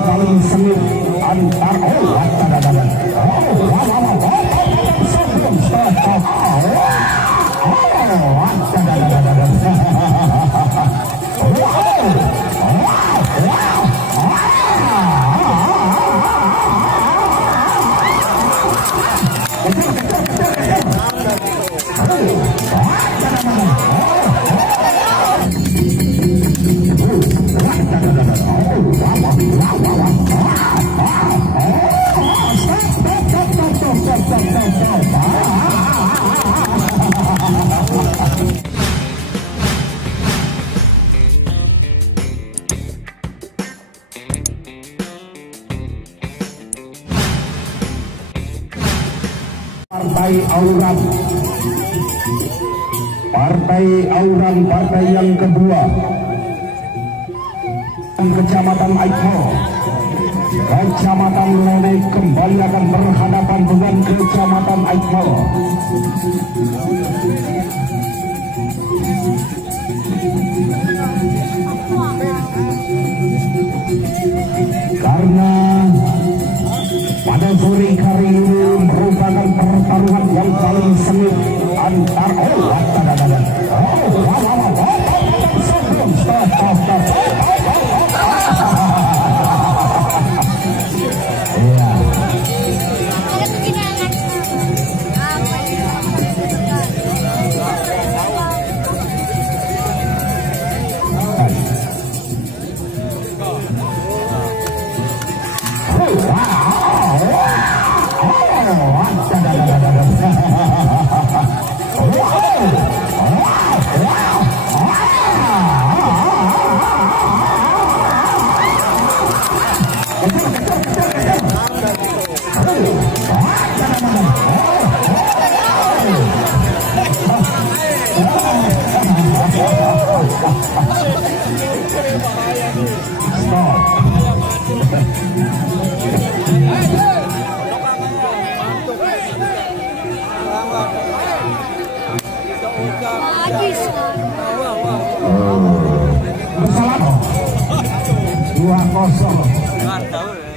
paling sengit antar Partai Auran, partai yang kedua, Kecamatan Aiko, Kecamatan Lone kembali akan berhadapan dengan Kecamatan Aiko. Karena pada sore hari ini merupakan pertarungan yang paling sengit antar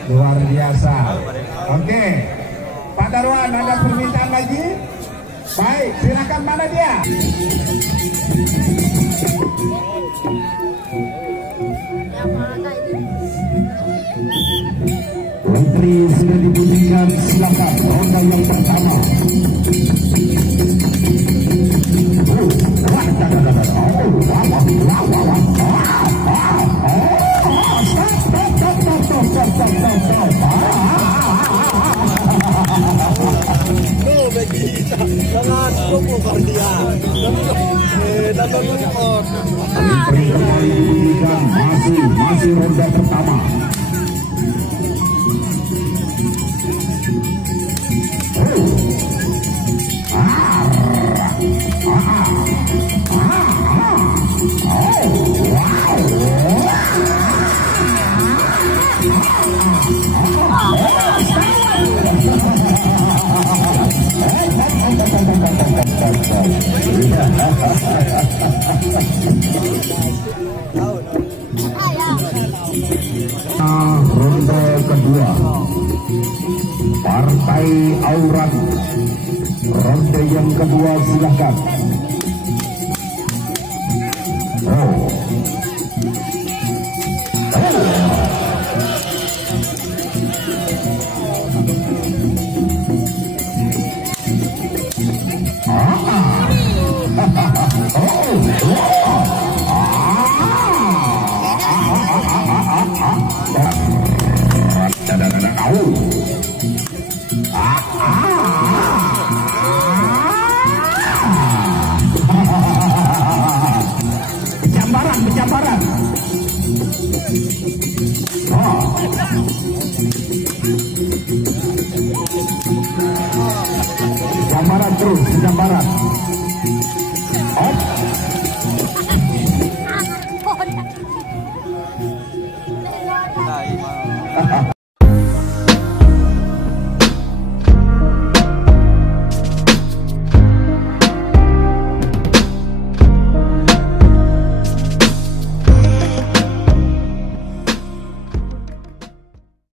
luar biasa. Oke, Pak Darwan, ada permintaan lagi? Baik, silakan, mana dia? Menteri sudah dibunyikan, silakan ronda yang pertama. Masih ronda pertama. Ronde kedua, Partai Auran, ronde yang kedua, silakan.